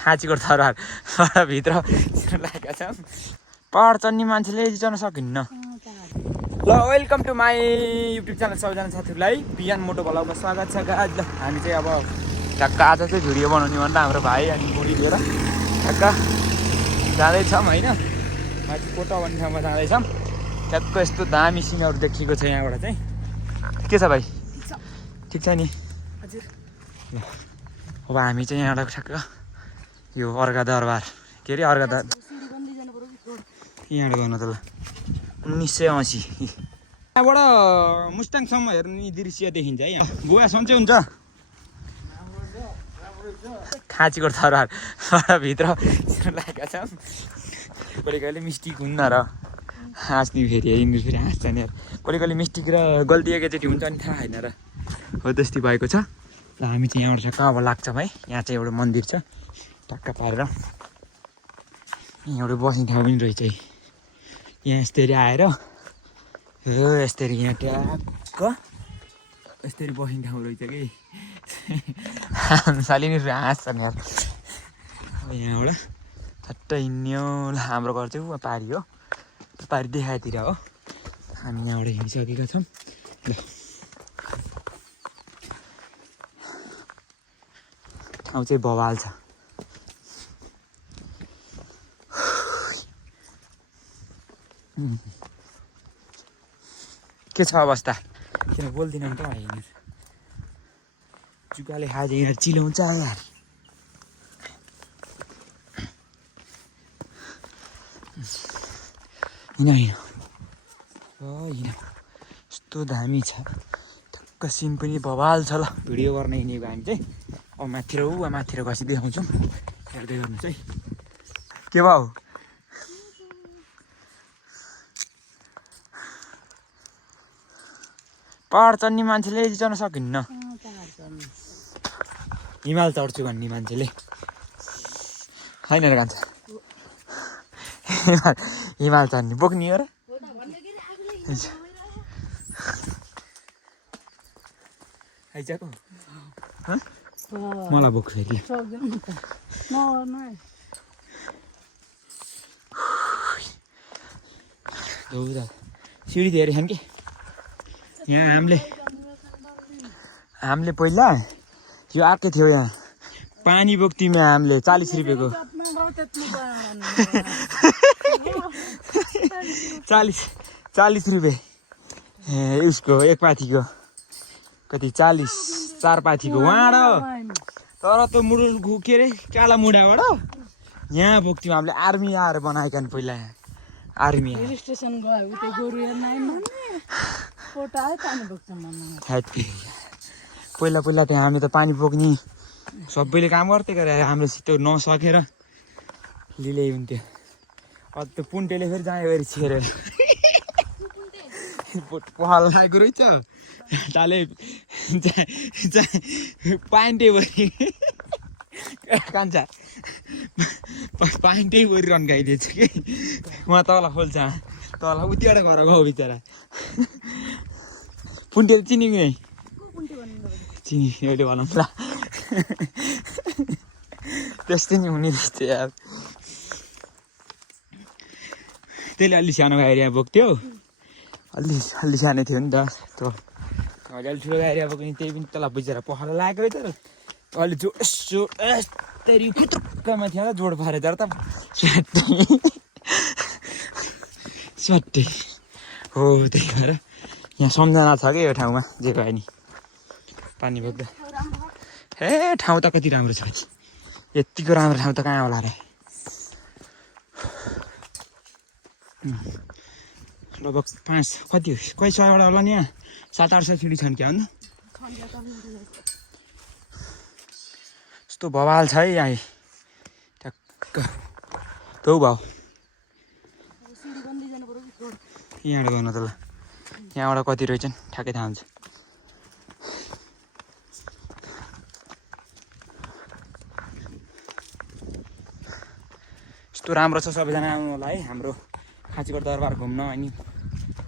खाँचीको थरबाट भित्र लागेका छौँ। पहाड चढ्ने मान्छेले जित्न सकिन्न। ल welcome to my YouTube channel सबैजना साथीहरूलाई बिहान मोटो भ्लगमा स्वागत छ। आज ल हामी चाहिँ अब ढक्का आज चाहिँ भिडियो बनाउने भनेर हाम्रो भाइ अनि बुढी लिएर ढक्का जाँदैछौँ होइन। माथि कोटा भन्ने ठाउँमा जाँदैछौँ। ट्याक्क यस्तो दामी सिनहरू देखिएको छ यहाँबाट चाहिँ। के छ भाइ ठिक छ नि? हजुर। ल अब हामी चाहिँ यहाँबाट ठ्याक्क यो अर्घा दरबार के अरे अर्घा दरबार यहाँबाट गएन त ल 1980 यहाँबाट मुस्ताङसम्म हेर्ने दृश्य देखिन्छ है। यहाँ गोवा सन्चै हुन्छ। खाँचीको थरबाट भित्र लागेका छौँ। कहिले कहिले मिस्टेक हुन्न र हाँस्ने फेरि यिनीहरू फेरि हाँस्छ नि। कहिले कहिले मिस्टेक र गल्ती एकैचोटि हुन्छ नि थाहा होइन र हो त्यस्तै भएको छ। र हामी चाहिँ यहाँबाट छ अब लाग्छौँ है। यहाँ चाहिँ एउटा मन्दिर छ टक्क पारेर। यहाँबाट बस्ने ठाउँ पनि रहेछ है। यहाँ यस्तरी आएर हो यस्तरी यहाँ ट्याक्क यस्तरी बस्ने ठाउँ रहेछ कि साली नि हाँस्छन् यार। यहाँबाट ठट्ट हिँड्यो। हाम्रो घर चाहिँ पारी हो। पारी देखाएतिर हो। हामी यहाँबाट हिँडिसकेका छौँ। ल ठाउँ चाहिँ बवाल छ। के छ अवस्था? किन बोल्दिनँ त यिनीहरू? जुकाले खाएर यहाँ चिलाउँछ यार। हिँड हिँड हिँड यस्तो दामी छ। टक्क सिन पनि बवाल छ। ल भिडियो गर्न हिँडेको हामी चाहिँ अब माथिर घसी देखाउँछौँ। हेर्दै गर्नुहोस् है। के भयो? पहाड चढ्ने मान्छेले जित्न सकिन्न। हिमाल चढ्छु भन्ने मान्छेले होइन र कान्छ। हिमाल चढ्ने बोक्ने हो र? आइजाको मलाई बोक फेरि। सिँढी धेरै छन् कि यहाँ। हामीले पहिला यो अर्कै थियो। यहाँ पानी बोक्थ्यौँ हामीले 40 रुपियाँको 40 रुपियाँ उसको एक पाथीको कति 40 4 पाथीको वहाँ। तर त मुडु के अरे काला मुढाबाट यहाँ बोक्थ्यौँ हामीले। आर्मी आएर बनाएका नि पहिला आर्मी हिल स्टेसन गयो पहिला त्यहाँ हामी त पानी बोक्ने सबैले काम गर्दै गरे। हामीसित नसकेर लिलै हुन्थ्यो। अब त पुन्टेले फेरि जायो फेरि छिरेर पहल लागेको रहेछ। ताले पाइन्टै भरि कान्छा पाइन्टै गरी रन्काइदिएछ कि उहाँ तल खोल्छ। तल उतिबाट घर गयो बिचरा। पुन्टे चिनी कि नै? चिनी अहिले भनौँ ल। त्यस्तै नि हुने रहेछ यार। त्यसले अलि सानो गाडी बोक्थ्यो। अलि सानो थियो नि त त्यो। अलि ठुलो गाडी बोक्ने त्यही पनि तल बिचरा पखाला लागेको रहेछ। अलि यस्तरी खुत्रुक्कमा थियो र जोड पारेर त स्वाट्टै हो। त्यही भएर यहाँ सम्झना छ कि यो ठाउँमा जे भयो नि पानी बोक्दा। ए ठाउँ त कति राम्रो छ। यतिको राम्रो ठाउँ त कहाँ होला र? लगभग 5 कति कोही 100वटा होला नि। यहाँ 700-800 सिँढी छन् क्या अन्त। यस्तो बवाल छ है यहाँ ट्याक्क तँ भाउ। यहाँबाट गएन त ल। यहाँबाट कति रहेछन् ठ्याक्कै थाहा हुन्छ। यस्तो राम्रो छ। सबैजना आउनु होला है हाम्रो खाँचीको दरबार घुम्न अनि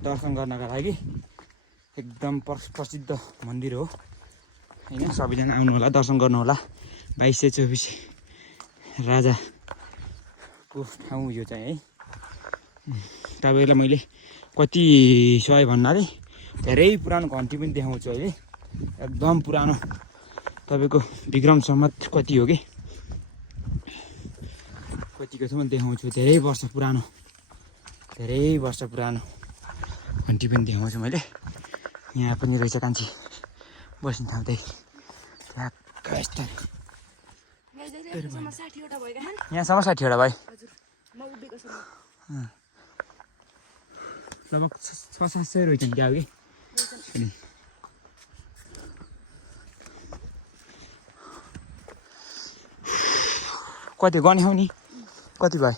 दर्शन गर्नका लागि। एकदम प्रसिद्ध मन्दिर हो होइन। सबैजना आउनु होला दर्शन गर्नु होला। 22 से 24 राजाको ठाउँ यो चाहिँ है। तपाईँलाई मैले कति सय भन्नाले धेरै पुरानो घन्टी पनि देखाउँछु अहिले। एकदम पुरानो तपाईँको विक्रम सम्मत कति हो कि कतिको सम्म देखाउँछु। धेरै वर्ष पुरानो घन्टी पनि देखाउँछु मैले। यहाँ पनि रहेछ कान्छी बस्ने ठाउँ त्यही ठ्याक्क यस्तो। यहाँसम्म 60वटा भाइ लगभग 600-700 रहेछ नि त्यहाँ कि। कति गर्ने हौ नि कति भयो?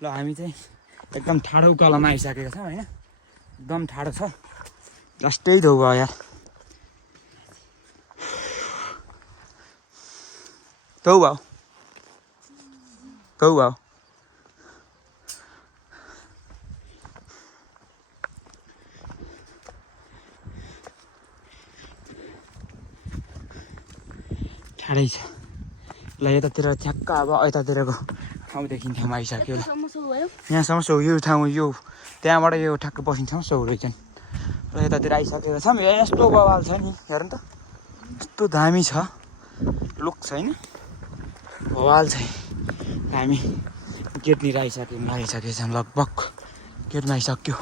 ल हामी चाहिँ एकदम ठाडो उकालोमा आइसकेका छौँ होइन। एकदम ठाडो छ। लास्टै धौ भयो यार। धौ भयो ठाडै छ। ल यतातिर ठ्याक्क अब यतातिरको ठाउँदेखि ठाउँमा आइसक्यो। ल यहाँसम्म सौ यो ठाउँ यो त्यहाँबाट यो ठ्याक्क बसिन्छ सौ रहेछन्। र यतातिर आइसकेको छौँ। यस्तो बवाल छ नि हेर नि त यस्तो दामी छ लुक छैन बवाल चाहिँ। हामी गेटनिर आइसकेको छौँ लगभग गेटमा आइसक्यो।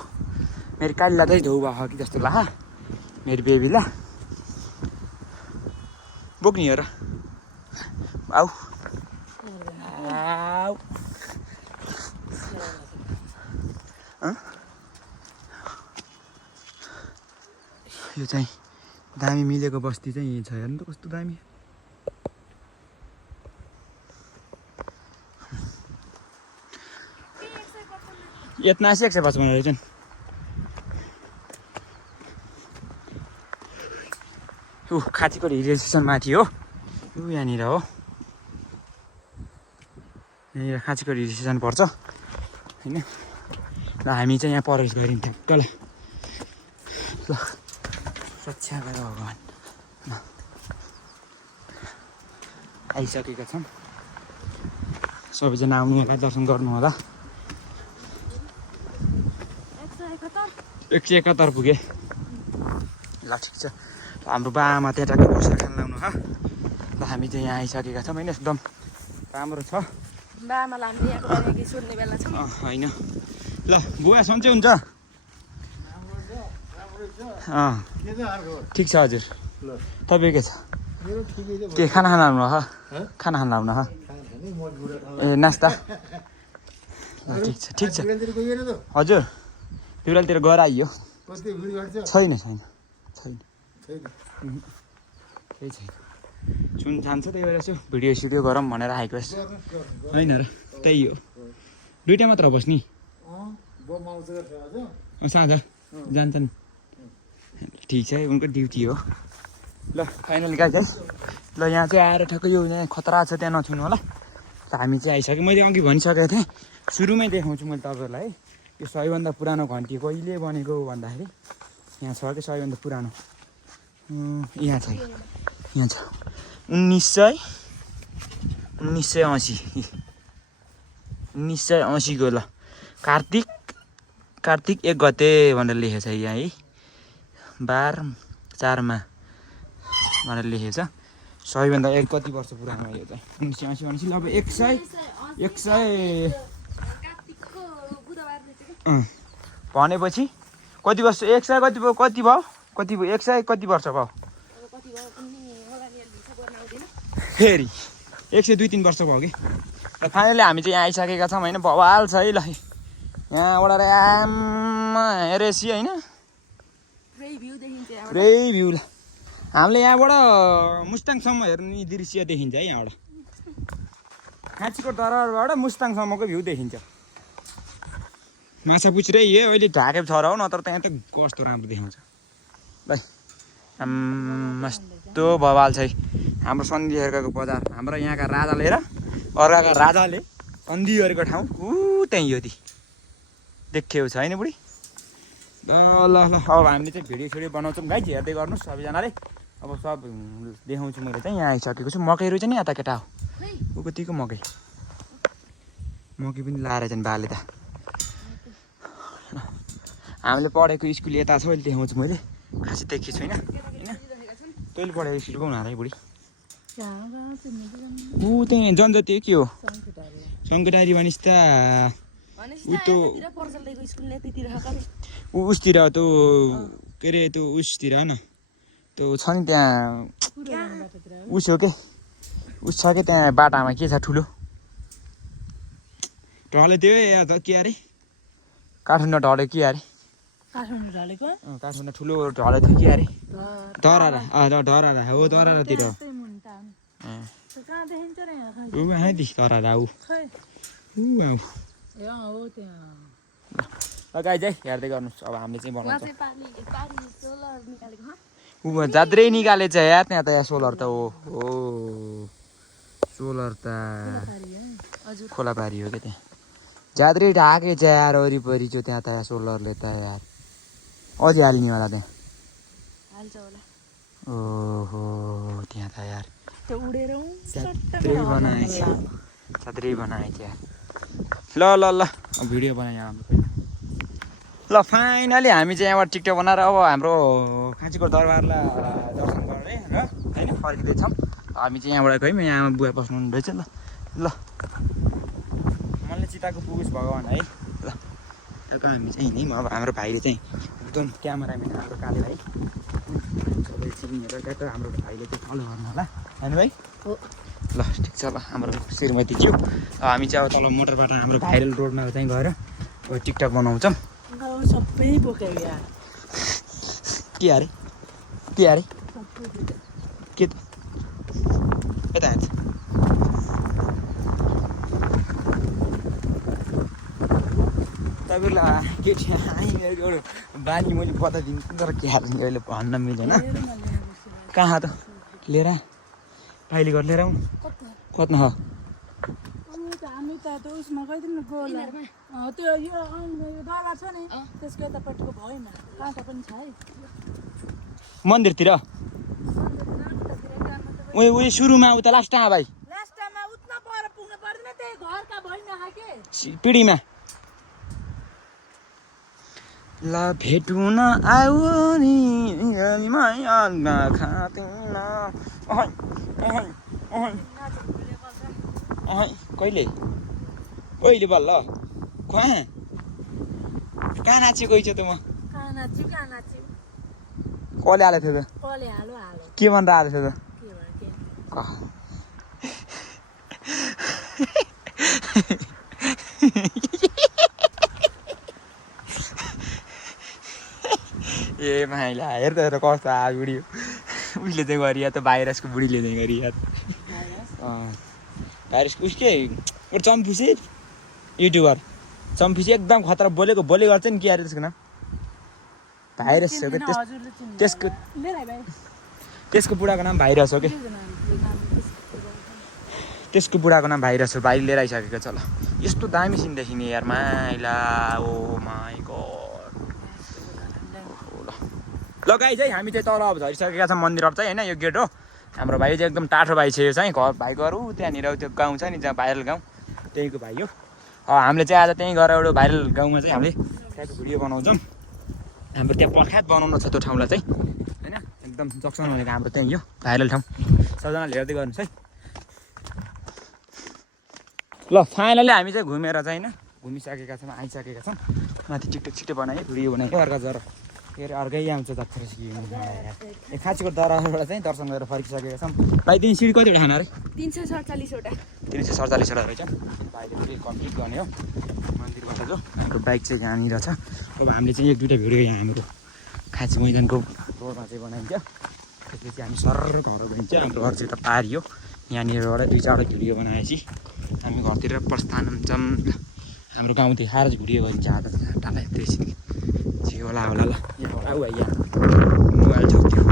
मेरो कालीलाई चाहिँ धौ भयो कि जस्तो लाग्यो मेरो बेबीलाई बोक्ने हो र आऊ यो चाहिँ दामी मिलेको बस्ती चाहिँ यही छ हेर्नु त कस्तो दामी। यतना 155 रहेछन्। खाँचीको हिल स्टेसन माथि हो यहाँनिर हो। यहाँनिर खाँचीको हिल स्टेसन पर्छ होइन। ल हामी चाहिँ यहाँ प्रवेश गऱ्यौँ ठ्याक्क। ल रक्षा गर भगवान्। आइसकेका छौँ। सबैजना आउनु होला दर्शन गर्नु होला। 171 पुगे। ल ठिक छ। हाम्रो बाआमा त्यहाँ टक्कै बसेर खाना लाउनु ह। ल हामी चाहिँ यहाँ आइसकेका छौँ होइन। एकदम राम्रो छ। होइन ल बुवा सन्चै हुन्छ? ठिक छ हजुर। तपाईँ के छ? के खाना खान आउनु ह? खाना खान आउनु ह? ए नास्ता? ल ठिक छ हजुर। बिरालतिर गएर आइयो। छैन केही छैन। सुन जान्छ त्यही भएर यसो भिडियो गरौँ भनेर आएको होइन र त्यही हो। दुइटा मात्र बस्ने साँझ जान्छन्। ठिक छ उनको ड्युटी हो। ल फाइनल गाइज है। ल यहाँ चाहिँ आएर ठ्याक्कै यो यहाँ खतरा छ त्यहाँ नछुनु होला। हामी चाहिँ आइसक्यो। मैले अघि भनिसकेको थिएँ सुरुमै देखाउँछु मैले तपाईँहरूलाई है। यो सबैभन्दा पुरानो घन्टी कहिले बनेको भन्दाखेरि यहाँ छ कि सबैभन्दा पुरानो यहाँ छ 1980 को। ल कार्तिक 1 गते भनेर लेखेको छ यहाँ है। 12/4 भनेर लेखेको छ। सबैभन्दा कति वर्ष पुरानो यो चाहिँ 1980 भनेपछि अब 100 भनेपछि कति वर्ष 100 कति भयो 100 कति वर्ष भयो फेरि 102-3 वर्ष भयो कि। र फाइनली हामी चाहिँ यहाँ आइसकेका छौँ होइन। बवाल छ है। ल यहाँबाट हेरेसी होइन पुरै भ्यू। ल हामीले यहाँबाट मुस्ताङसम्म हेर्ने दृश्य देखिन्छ है। यहाँबाट खाँचीको दरबारबाट मुस्ताङसम्मको भ्यू देखिन्छ। माछा पुछ्रै यो अहिले ढाकेको छ र हो नत्र त्यहाँ त कस्तो राम्रो देखाउँछ भाइ। मस्तो बवाल छ हाम्रो सन्धिहरूको बजार। हाम्रो यहाँका राजाले र अर्काका राजाले सन्धिहरूको ठाउँ त्यहीँ हो। ती देखेको छ होइन बुढी ल ल अब हामीले चाहिँ भिडियो बनाउँछौँ गाइज हेर्दै गर्नुहोस् सबैजनाले अब सब देखाउँछु मैले चाहिँ यहाँ आइसकेको छु मकैहरू चाहिँ नि यता केटा हो ऊ कतिको मकै पनि लाएर चाहिँ बाले त हामीले पढेको स्कुल यता छ अहिले देखाउँछु मैले खासै देखेको छैन होइन तैँले पढेको स्कुल कहाँ हुँदा बुढी ऊ त्यहाँ जनजाति के हो सङ्कटारी भनिस् त उसतिर त्यो के अरे त्यो उसतिर न त्यो छ नि त्यहाँ उस हो के उस छ क्या त्यहाँ बाटामा के छ ठुलो ढले त्यो या त के अरे काठमाडौँ ढले के अरे काठमाडौँ ठुलो ढले थियो के अरे डरारा डरारा हो डरारातिर ऊ आइदि डरारा ऊ गाई चाहिँ हेर्दै गर्नुहोस् अब हामीले चाहिँ बनाउँछ ऊ जात्रै निकालेछ या त्यहाँ त यहाँ सोलर त हो सोलर त खोलापारी हो क्या त्यहाँ जात्रै ढाकेछ यार वरिपरि चाहिँ त्यहाँ त यहाँ सोलरले त यार अझै हालिनेवाला त्यहाँ ओहो त्यहाँ त यार छत्रै बनाएछ यार ल ल ल भिडियो बनाएँ हाम्रो ल फाइनली हामी चाहिँ यहाँबाट टिकटक बनाएर अब हाम्रो खाँचीको दरबारलाई दर्शन गर्ने र होइन फर्किँदैछौँ हामी चाहिँ यहाँबाट गयौँ यहाँ बुवा बस्नु रहेछ ल ल मनले चिताएको पुगोस् भगवान् है ल हामी चाहिँ हिँड्यौँ अब हाम्रो भाइले चाहिँ एकदम क्यामेराम्यान हाम्रो काले भाइ सबै चिनिएर क्या त हाम्रो भाइले चाहिँ फलो गर्नु होला होइन भाइ ल ठिक छ ल हाम्रो श्रीमतीज्यू हामी चाहिँ अब तल मोटरबाट हाम्रो भाइरल रोडमा चाहिँ गएर अब टिकटक बनाउँछौँ सबै बोक्यो यार के अरे के त यता हान्छ तपाईँलाई केटी एउटा बानी मैले बताइदिन्छु तर के हाल्नु अहिले भन्न मिलेन कहाँ त लिएर अहिले गरेर लिएर आउँ कत्न हो हामी त त्यो उसमा गइदिउँ न गोला त्यो यो डला छ नि त्यसको यतापट्टिको भएन काँटा पनि छ है मन्दिरतिर उयो सुरुमा उता लास्टमा भाइ लास्टमा उतना पर पुग्नु पर्दैन त्यही घरका भइना के पिँढीमा ल भेटुन आयो नि कहिले कहिले बल्ल कहाँ नाच्यो गइछ त म कसले हालेको थियो त के भन्दा हालेको थियो त ए माइला हेर त कस्तो आ भिडियो उसले चाहिँ गरिया त भाइरसको बुढीले चाहिँ गरिया भाइरसको उसके एउटा चम्फिसी युट्युबर चम्फिसी एकदम खतरा बोलेको बोले गर्छ नि के अरे त्यसको नाम भाइरस हो क्या त्यसको बुढाको नाम भाइरस हो कि त्यसको बुढाको नाम भाइरस हो भाइ लिएर आइसकेको छ ल यस्तो दामी सिन देखिने यार माइला ओ माई गड ल गाइस है हामी चाहिँ तल अब झरिसकेका छौँ मन्दिरहरू चाहिँ होइन यो गेट हो हाम्रो भाइ चाहिँ एकदम टाठो भाइ छ यो चाहिँ घर भाइको अरू त्यहाँनिर त्यो गाउँ छ नि जहाँ भाइरल गाउँ त्यहीँको भाइ हो हामीले चाहिँ आज त्यहीँ गएर एउटा भाइरल गाउँमा चाहिँ हामीले त्यहाँको भिडियो बनाउँछौँ हाम्रो त्यहाँ प्रख्यात बनाउनु छ त्यो ठाउँलाई चाहिँ होइन एकदम जक्सन भनेको हाम्रो त्यहीँ हो भाइरल ठाउँ सबैजनाले हेर्दै गर्नुहोस् है ल फाइनली हामी चाहिँ घुमेर चाहिँ होइन घुमिसकेका छौँ आइसकेका छौँ माथि टिकटक छिटो बनायो भिडियो बनायो अर्का जरा के अरे अर्कै आउँछ दक्षिण खाँचीको दरबारबाट चाहिँ दर्शन गरेर फर्किसकेका छौँ भाइ त्यही सिडी कतिवटा खाना अरे 347वटा 347वटा रहेछ भाइले फेरि कम्प्लिट गर्ने हो मन्दिरबाट जो हाम्रो बाइक चाहिँ यहाँनिर छ अब हामीले चाहिँ एक दुईवटा भिडियो यहाँ हाम्रो खाँची मैदानको रोडमा चाहिँ बनाइन्छ त्यसपछि हामी सरर घर गइन्छ हाम्रो घर चाहिँ त पारी हो यहाँनिरबाट 2-4 भिडियो बनाएपछि हामी घरतिर प्रस्थान हुन्छौँ हाम्रो गाउँ देखाएर भिडियो गरिन्छ आधा टाढा त्यसरी होला ल यहाँ आऊ यहाँ मोबाइल छोड्थ्यो